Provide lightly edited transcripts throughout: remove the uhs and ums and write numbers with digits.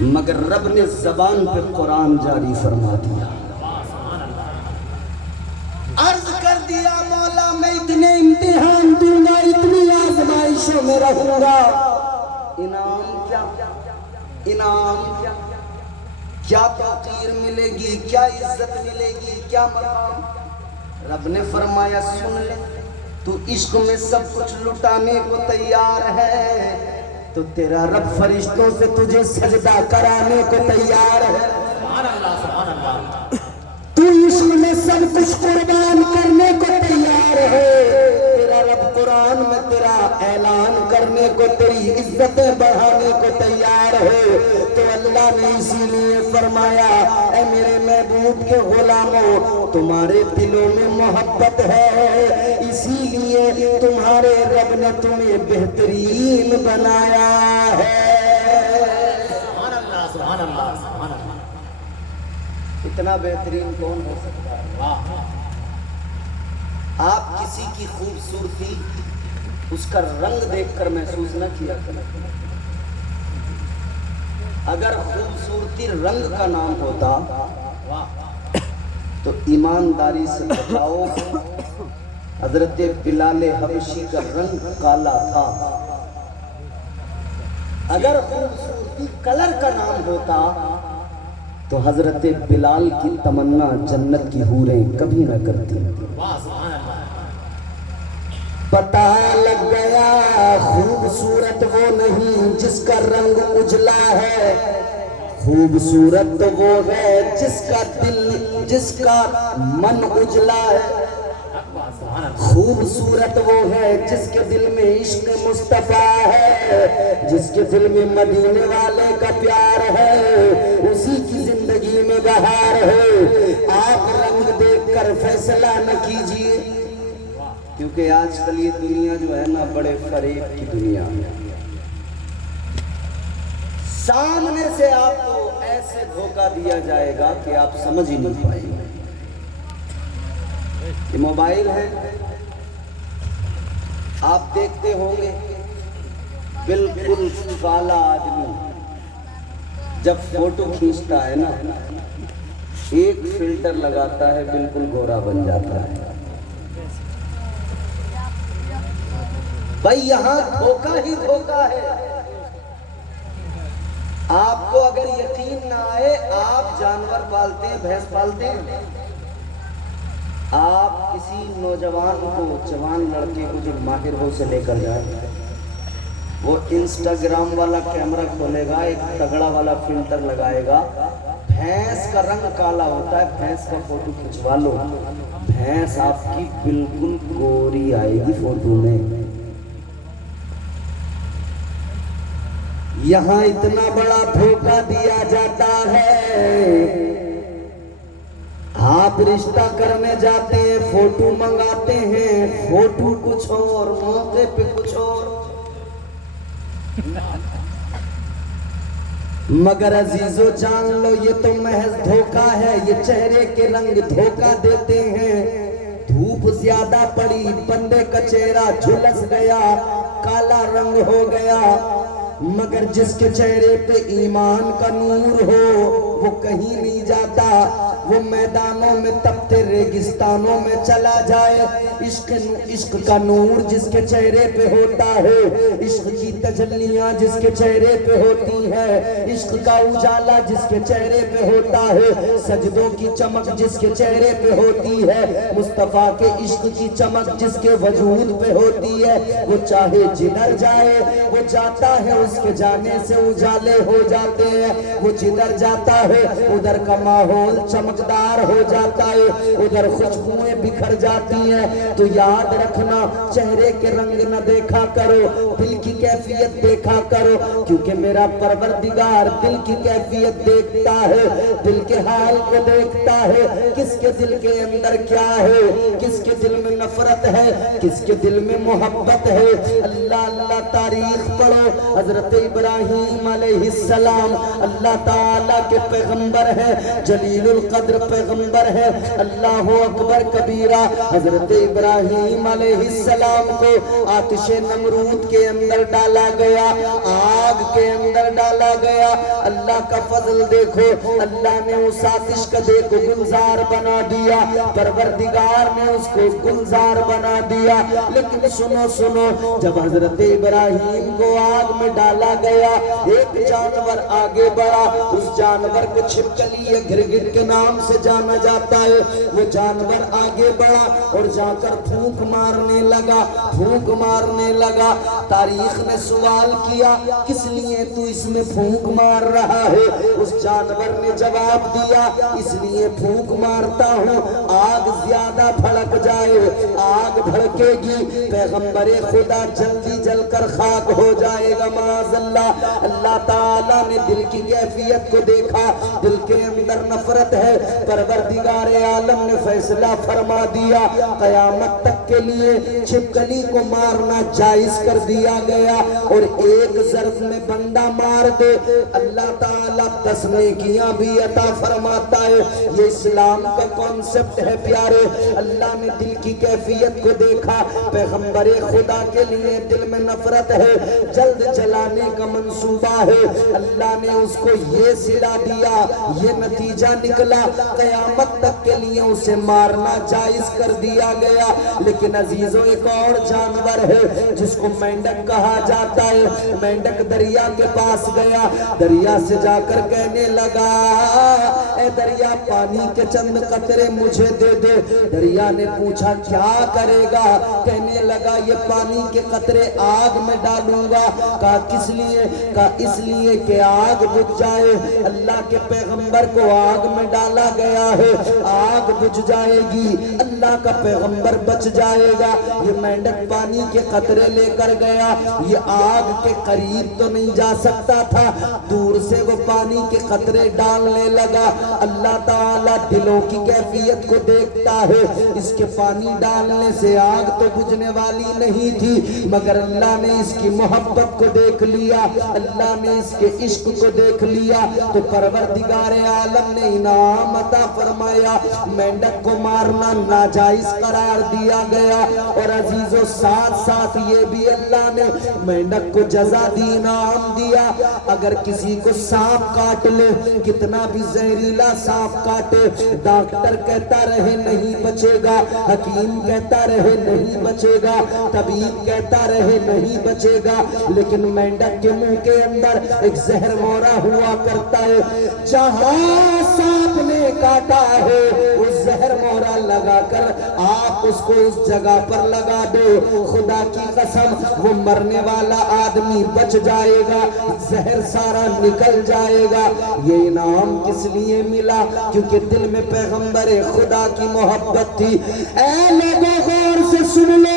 مگر رب نے زبان پہ قرآن جاری فرما دیا. عرض کر دیا مولا میں اتنے امتحان دوں گا، اتنی آزمائشوں میں رہوں گا، انعام کیا؟ انعام کیا؟ کیا توقیر ملے گی، کیا عزت ملے گی، کیا مقام؟ رب نے فرمایا سن لے، تو عشق میں سب کچھ لٹانے کو تیار ہے تو تیرا رب فرشتوں سے تجھے سجدہ کرانے کو تیار ہے. سبحان اللہ سبحان اللہ. تو عشق میں سب کچھ قربان کرنے کو تیار ہے، تیرا رب قرآن میں تیرا اعلان کرنے کو، تیری عزتیں بڑھانے کو تیار ہے. تو اللہ نے اسی لیے فرمایا اے میرے محبوب کے غلاموں، تمہارے دلوں میں محبت ہے، اسی لیے تمہارے رب نے تمہیں بہترین بنایا ہے. سبحان اللہ سبحان اللہ سبحان اللہ. اتنا بہترین کون ہو سکتا ہے؟ واہ. آپ کسی کی خوبصورتی اس کا رنگ دیکھ کر محسوس نہ کیا کریں. اگر خوبصورتی رنگ کا نام ہوتا تو ایمانداری سے بتاؤ حضرت بلال حبشی کا رنگ کالا تھا. اگر خوبصورتی کلر کا نام ہوتا تو حضرت بلال کی تمنا جنت کی حوریں کبھی نہ کرتی. واہ سبحان اللہ. پتہ لگ گیا خوبصورت وہ نہیں جس کا رنگ اجلا ہے، خوبصورت تو وہ ہے جس کا دل، جس کا من اجلا ہے. خوبصورت وہ ہے جس کے دل میں عشق مصطفیٰ ہے، جس کے دل میں مدینے والے کا پیار ہے، اسی کی زندگی میں بہار ہے. آپ رنگ دیکھ کر فیصلہ نہ کیجیے، کیونکہ آج کل یہ دنیا جو ہے نا بڑے فریب کی دنیا ہے. سامنے سے آپ کو ایسے دھوکہ دیا جائے گا کہ آپ سمجھ ہی نہیں پائیں گے. یہ موبائل ہے، آپ دیکھتے ہوں گے بالکل کالا آدمی جب فوٹو کھینچتا ہے نا ایک فلٹر لگاتا ہے بالکل گورا بن جاتا ہے. بھائی یہاں دھوکہ ہی دھوکہ ہے. آپ کو اگر یقین نہ آئے، آپ جانور پالتے ہیں، بھینس پالتے ہیں، آپ کسی نوجوان کو، جوان لڑکے کو جو ماہر ہو سے لے کر جائے، وہ انسٹاگرام والا کیمرہ کھولے گا، ایک تگڑا والا فلٹر لگائے گا، بھینس کا رنگ کالا ہوتا ہے، بھینس کا فوٹو کھنچوا لو، بھینس آپ کی بالکل گوری آئے گی فوٹو میں. یہاں اتنا بڑا دھوکہ دیا جاتا ہے، آپ رشتہ کرنے جاتے ہیں، فوٹو منگاتے ہیں، فوٹو کچھ اور، موقع پہ کچھ اور. مگر عزیزو جان لو یہ تو محض دھوکہ ہے، یہ چہرے کے رنگ دھوکہ دیتے ہیں. دھوپ زیادہ پڑی، بندے کا چہرہ جھلس گیا، کالا رنگ ہو گیا. مگر جس کے چہرے پہ ایمان کا نور ہو وہ کہیں نہیں جاتا، وہ میدانوں میں تپتے ریگستانوں میں چلا جائے. عشق کا نور جس کے چہرے پہ ہوتا ہے، عشق کی تجلیاں جس کے چہرے پہ ہوتی ہے، عشق کا اجالا جس کے چہرے پہ ہوتا ہے، سجدوں کی چمک جس کے چہرے پہ ہوتی ہے، مصطفیٰ کے عشق کی چمک جس کے وجود پہ ہوتی ہے، وہ چاہے جدھر جائے وہ جاتا ہے، اس کے جانے سے اجالے ہو جاتے ہیں. وہ جدھر جاتا ہے ادھر کا ماحول چمکدار ہو جاتا ہے، ادھر خوشبوئیں بکھر جاتی ہیں. تو یاد رکھنا چہرے کے رنگ نہ دیکھا کرو، دل کی کیفیت دیکھا کرو، کیونکہ میرا پروردگار دل کی کیفیت دیکھتا ہے، دل کے حال کو دیکھتا ہے، کس کے دل کے اندر کیا ہے، کس کے دل میں نفرت ہے، کس کے دل میں محبت ہے. اللہ اللہ تاریخ پڑھو. حضرت ابراہیم علیہ السلام اللہ تعالیٰ کے پیغمبر ہے، جلیل القدر پیغمبر ہے. اللہ اکبر کبیرہ. حضرت ابراہیم علیہ السلام کو آتش نمرود کے اندر ڈالا گیا، آگ آگ کے اندر ڈالا گیا. اللہ کا فضل دیکھو, اللہ نے اس آتش کدے کو گلزار بنا دیا, پروردگار نے اس کو گلزار بنا دیا. لیکن سنو, جب حضرت ابراہیم کو آگ میں ڈالا گیا, ایک جانور آگے بڑھا. اس جانور کو چھپکلی گرگٹ کے نام سے جانا جاتا ہے. وہ جانور آگے بڑھا اور جا کر پھونک مارنے لگا. تاریخ نے سوال کیا, کس لیے تو اس میں پھونک مار رہا ہے؟ اس جانور نے جواب دیا, اس لیے پھونک مارتا ہوں آگ زیادہ بھڑک جائے. آگ بھڑکے گی, پیغمبر خدا جلدی جل کر خاک ہو جائے گا معاذ اللہ. اللہ تعالیٰ نے دل کی کیفیت کو دیکھا, دل کے اندر نفرت ہے. پروردگار عالم نے فیصلہ فرما دیا, قیامت تک کے لیے چھپکلی کو مارنا جائز کر دیا گیا. اور ایک ضرب میں بندہ مار دے, اللہ تعالیٰ 10 نیکیاں بھی عطا فرماتا ہے. یہ اسلام کا کانسیپٹ ہے پیارے. اللہ نے دل کی کیفیت کو دیکھا, پیغمبر خدا کے لیے دل میں نفرت ہے, جلد جلانے کا منصوبہ ہے. اللہ نے اس کو یہ صلہ دیا, یہ نتیجہ نکلا, قیامت تک کے لیے اسے مارنا جائز کر دیا گیا. لیکن عزیزوں, ایک اور جانور ہے جس کو مینڈک کہا جاتا ہے. مینڈک دریا کے پاس گیا, دریا سے جا کر کہنے لگا, اے دریا پانی کے چند قطرے مجھے دے دے. دریا نے پوچھا کیا کرے گا؟ کہنے لگا یہ پانی کے قطرے آگ میں ڈالوں گا. کہا کس لیے؟ کہا اس لیے کہ آگ بجھ جائے. اللہ کے پیغمبر کو آگ میں ڈالا گیا ہے, آگ بجھ جائے گی, اللہ کا پیغمبر بچ جائے گا. یہ مینڈک پانی کے قطرے لے کر گیا, یہ آگ کے قریب تو نہیں جا سکتا تھا, دور سے وہ پانی کے قطرے ڈالنے لگا. اللہ تعالیٰ دلوں کی کیفیت کو دیکھتا ہے. اس کے پانی ڈالنے سے آگ تو بجھنے والی نہیں تھی, مگر اللہ نے اس کی محبت کو دیکھ لیا, اللہ نے اس کے عشق کو دیکھ لیا, تو پروردگار عالم نے انعام عطا فرمایا. مینڈک کو مارنا ناجائز قرار دیا گیا. اور عزیزوں, ساتھ یہ بھی اللہ نے مینڈک کو جزا دی, انعام دیا. اگر کسی کو سانپ کاٹ لے, کتنا بھی زہریلا سانپ کاٹے, ڈاکٹر کہتا رہے نہیں بچے گا, حکیم کہتا رہے نہیں بچے گا, طبیب کہتا رہے نہیں بچے گا, لیکن مینڈک کے منہ کے اندر ایک زہر مورا ہوا کرتا ہے. جہاں سانپ نے کاٹا ہے اس زہر مورا لگا کر آپ اس کو اس جگہ پر لگا دو, خدا کی قسم وہ مرنے والا آدمی بچ جائے گا, زہر سارا نکل جائے گا. یہ انعام کس لیے ملا؟ کیونکہ دل میں پیغمبر خدا کی محبت تھی. اے لوگوں غور سے سن لو,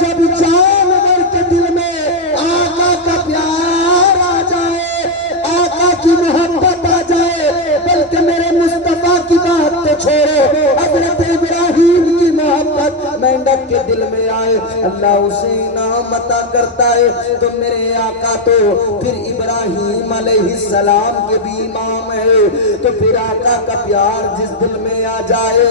جب جانور کے دل میں آقا کا پیار آ جائے, آقا کی محبت آ جائے, بلکہ میرے مصطفیٰ کی بات تو چھوڑو, حضرت ابراہیم کی محبت مینڈک کے دل میں آئے, اللہ اسے انعام عطا کرتا ہے. تو میرے آقا تو پھر ابراہیم علیہ السلام کے بھی امام ہے, تو پھر آقا کا پیار جس دل میں آ جائے,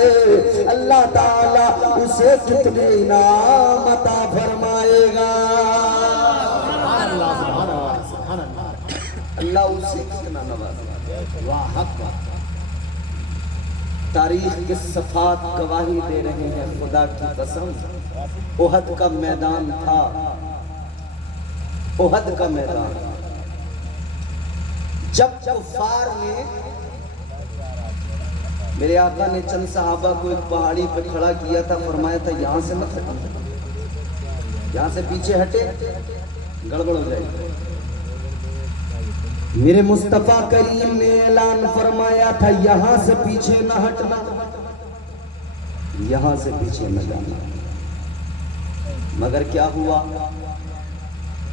اللہ تعالیٰ اسے کتنے انعام عطا فرمائے گا. اللہ اسے کتنا نوازے. تاریخ کے صفحات گواہی دے رہے ہیں, خدا کی قسم احد کا میدان تھا, احد کا میدان. جب کفار نے, میرے آقا نے چند صحابہ کو ایک پہاڑی پہ کھڑا کیا تھا, فرمایا تھا یہاں سے مت ہٹے, یہاں سے پیچھے ہٹے گڑبڑ ہو جائے گی. میرے مصطفیٰ کریم نے اعلان فرمایا تھا یہاں سے پیچھے نہ ہٹنا, یہاں سے پیچھے نہ جانا. مگر کیا ہوا؟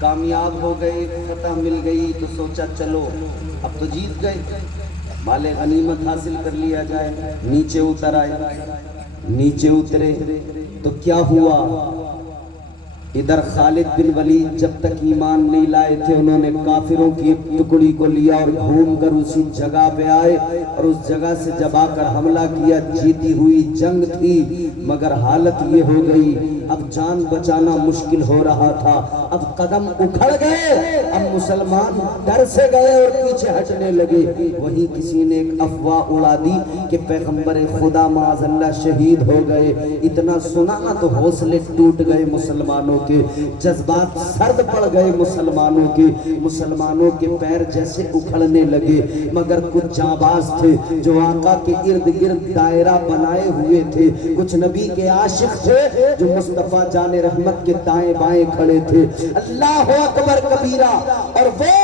کامیاب ہو گئے, فتح مل گئی, تو سوچا چلو اب تو جیت گئے, مال غنیمت حاصل کر لیا جائے. نیچے اتر آئے, نیچے اترے تو کیا ہوا؟ ادھر خالد بن ولید جب تک ایمان نہیں لائے تھے, انہوں نے کافروں کی ایک ٹکڑی کو لیا اور گھوم کر اسی جگہ پہ آئے, اور اس جگہ سے جب آ کر حملہ کیا, جیتی ہوئی جنگ تھی, مگر حالت یہ ہو گئی اب جان بچانا مشکل ہو رہا تھا، اب قدم اکھڑ گئے، اب مسلمان ڈر سے گئے اور پیچھے ہٹنے لگے۔ وہیں کسی نے ایک افواہ اڑا دی کہ پیغمبر خدا معاذ اللہ شہید ہو گئے۔ اتنا سنا نا تو حوصلے ٹوٹ گئے مسلمانوں کے، جذبات سرد پڑ گئے مسلمانوں کے، مسلمانوں کے پیر جیسے اکھڑنے لگے۔ مگر کچھ جانباز تھے جو آقا کے ارد گرد دائرہ بنائے ہوئے تھے، کچھ نبی کے عاشق تھے جو مصطفیٰ جان رحمت کے دائیں بائیں کھڑے تھے۔ اللہ اکبر کبیرہ، اور وہ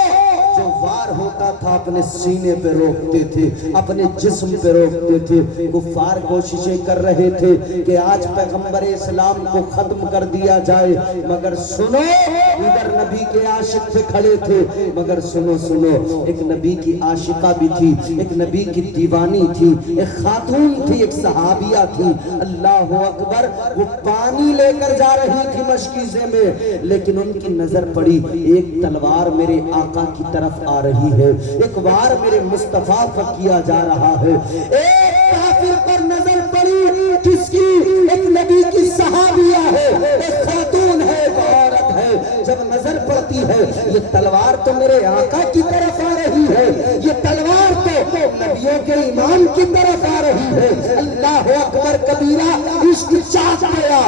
جو وار ہوتا تھا اپنے سینے پہ روکتے تھے، اپنے جسم پہ روکتے تھے۔ کفار کوششیں کر رہے تھے کہ آج پیغمبر اسلام کو ختم کر دیا جائے، مگر سنو، ادھر نبی کے عاشق پہ کھڑے تھے، مگر سنو سنو، ایک نبی کی عاشقہ بھی تھی، ایک نبی کی دیوانی تھی، ایک خاتون تھی، ایک صحابیہ تھی۔ اللہ اکبر، وہ پانی لے کر جا رہی تھی مشکیزے میں، لیکن ان کی نظر پڑی ایک تلوار میرے آقا کی طرف آ رہی ہے، ایک وار میرے مصطفیٰ پر کیا جا رہا ہے۔ ایک کافر پر نظر پڑی، کس کی؟ ایک نبی کی صحابیہ ہے، ایک خاتون ہے، ایک عورت ہے۔ جب نظر پڑتی ہے یہ تلوار تو میرے آقا کی طرف آ رہی ہے، یہ تلوار تو نبیوں کے امام کی طرف آ رہی ہے۔ اللہ اکبر کبیرہ، عشق چاک گیا،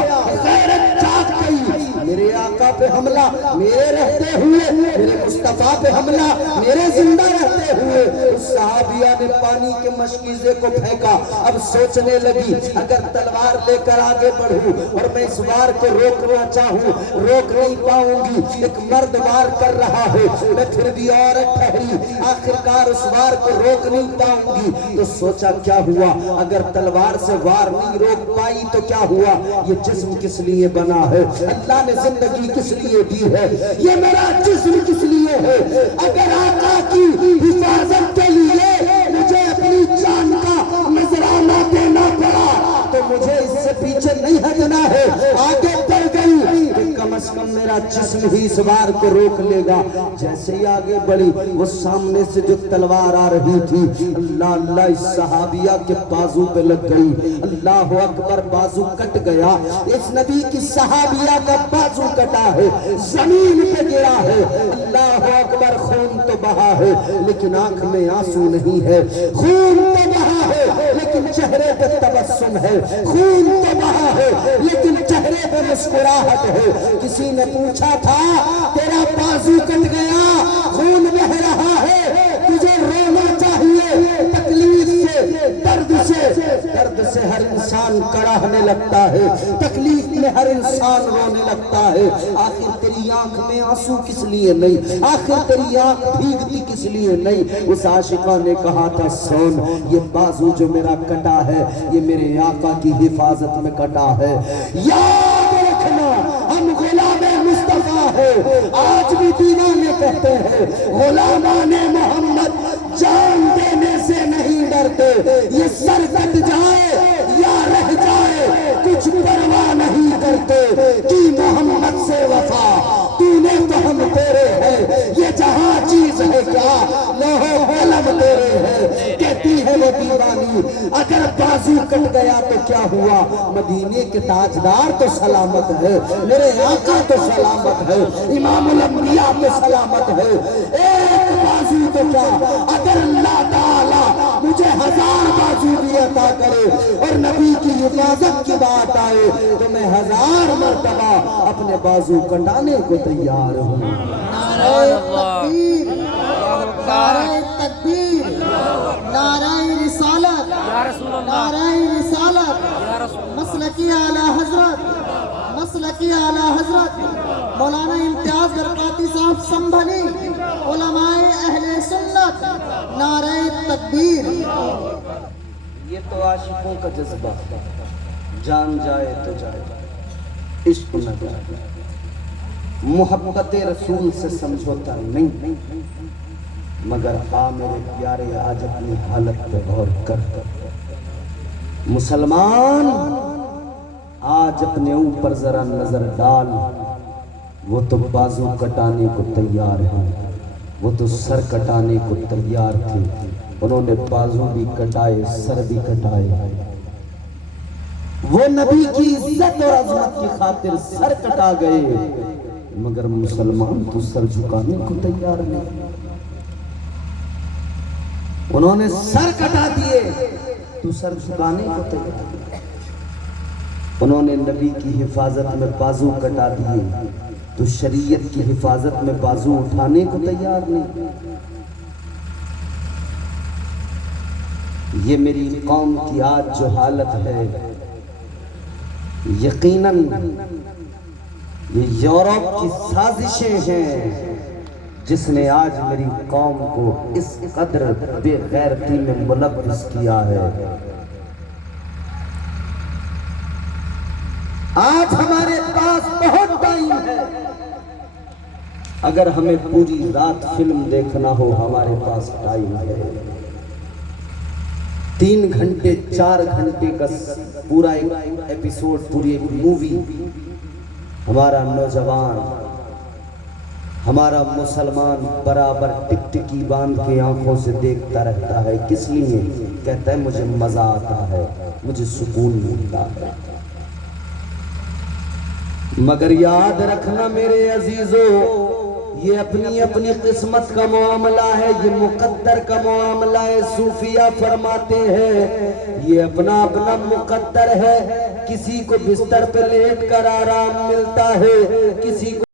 غیرت چاک گئی۔ میرے آقا پہ حملہ میرے رہتے ہوئے، میرے مصطفیٰ پہ حملہ میرے زندہ رہتے ہوئے۔ اس صحابیہ نے پانی کے مشکیزے کو پھینکا، اب سوچنے لگی اگر تلوار لے کر آگے بڑھوں اور میں اس وار کو روکنا چاہوں، روک نہیں پاؤں گی، ایک مرد وار کر رہا ہے، میں پھر بھی عورت ٹھہری، آخرکار اس وار کو روک نہیں پاؤں گی۔ تو سوچا کیا ہوا اگر تلوار سے وار نہیں روک پائی تو کیا ہوا؟ یہ جسم کس لیے بنا ہے؟ اللہ نے زندگی کس لیے دی ہے؟ یہ میرا جسم کس لیے ہے؟ اگر آقا کی حفاظت کے لیے مجھے اپنی جان کا نذرانہ دینا پڑا تو مجھے اس سے پیچھے نہیں ہٹنا ہے، آگے بڑھ گئی کہ کم از کم میرا جسم ہی اس وار کو روک لے گا۔ جیسے ہی آگے بڑھی، وہ سامنے سے جو تلوار آ رہی تھی، اللہ اللہ، اس صحابیہ کے بازو پہ لگ گئی۔ اللہ اکبر، بازو کٹ گیا، اس نبی کی صحابیہ کا بازو کٹا ہے، زمین پہ گرا ہے۔ اللہ اکبر، خون تو بہا ہے لیکن آنکھ میں آنسو نہیں ہے، خون تو بہا ہے لیکن چہرے پہ تبسم ہے، خون تو بہا ہے لیکن چہرے پہ مسکراہٹ ہے۔ کسی نے پوچھا تھا تیرا بازو کٹ گیا، خون بہ رہا ہے، تجھے رونا چاہیے، تکلیف سے، درد سے ہر انسان کڑاہنے لگتا ہے، تکلیف میں ہر انسان رونے لگتا ہے۔ آخر تیری آنکھ میں آنسو کس لیے نہیں؟ آخر تیری آنکھ بھیگتی کس لیے نہیں؟ اس عاشقہ نے کہا تھا سن، یہ بازو جو میرا کٹا ہے یہ میرے آقا کی حفاظت میں کٹا ہے۔ یاد رکھنا، ہم غلام مصطفیٰ ہیں، آج بھی دیوانے کہتے ہیں غلامان محمد جان دینے سے نہیں ڈرتے، یہ سر کٹ جائے یا رہ جائے کچھ پرواہ نہیں کرتے، کی محمد سے وفا، تو نے تو ہم تیرے ہیں، یہ جہاں چیز ہے کیا، لوہو قلم تیرے ہے، کہتی ہے وہ دیوانی۔ اگر بازو کٹ گیا تو کیا ہوا؟ مدینے کے تاجدار تو سلامت ہے، میرے آقا تو سلامت ہے، امام الانبیاء تو سلامت ہے، ایک بازو تو کیا، اگر اللہ تعالیٰ مجھے 1000 بازو بھی عطا کرے اور نبی کی حفاظت کی بات آئے تو میں 1000 مرتبہ اپنے بازو کٹانے کو تیار ہوں۔ نعرہ تکبیر، نعرہ تکبیر، نعرہ رسالت، نعرہ رسالت، مسلکی اعلیٰ حضرت، مسلکی اعلیٰ حضرت مولانا امتیاز برکاتی صاحب سنبھلی، علماء اہل سنت، نعرہ تکبیر۔ یہ تو عاشقوں کا جذبہ، جان جائے تو جائے، عشق نہ جائے، محبت رسول سے سمجھوتا نہیں، مگر آ میرے پیارے آج اپنی حالت پہ غور کر، مسلمان آج اپنے اوپر ذرا نظر ڈال، وہ تو بازو کٹانے کو تیار ہیں، وہ تو سر کٹانے کو تیار تھے، انہوں نے بازو بھی کٹائے، سر بھی کٹائے، وہ نبی کی عزت اور عظمت کی خاطر سر کٹا گئے، مگر مسلمان تو سر جھکانے کو تیار نہیں۔ انہوں نے سر کٹا دیے تو سر جھکانے کو تیار نہیں۔ انہوں نے نبی کی حفاظت میں بازو کٹا دیے تو شریعت کی حفاظت میں بازو اٹھانے کو تیار نہیں۔ یہ میری قوم کی آج جو حالت ہے، یقیناً یہ یورپ کی سازشیں ہیں جس نے آج میری قوم کو اس قدر بے غیرتی میں ملوث کیا ہے۔ آج ہمارے پاس بہت ٹائم ہے، اگر ہمیں پوری رات فلم دیکھنا ہو ہمارے پاس ٹائم ہے۔ 3 گھنٹے 4 گھنٹے کا پورا ایک ایپیسوڈ، پوری ایک مووی ہمارا نوجوان، ہمارا مسلمان برابر ٹکٹکی باندھ کے آنکھوں سے دیکھتا رہتا ہے۔ کس لیے؟ کہتا ہے مجھے مزہ آتا ہے، مجھے سکون ملتا ہے۔ مگر یاد رکھنا میرے عزیزو، یہ اپنی اپنی قسمت کا معاملہ ہے، یہ مقدر کا معاملہ ہے۔ صوفیہ فرماتے ہیں یہ اپنا اپنا مقدر ہے، کسی کو بستر پہ لیٹ کر آرام ملتا ہے، کسی کو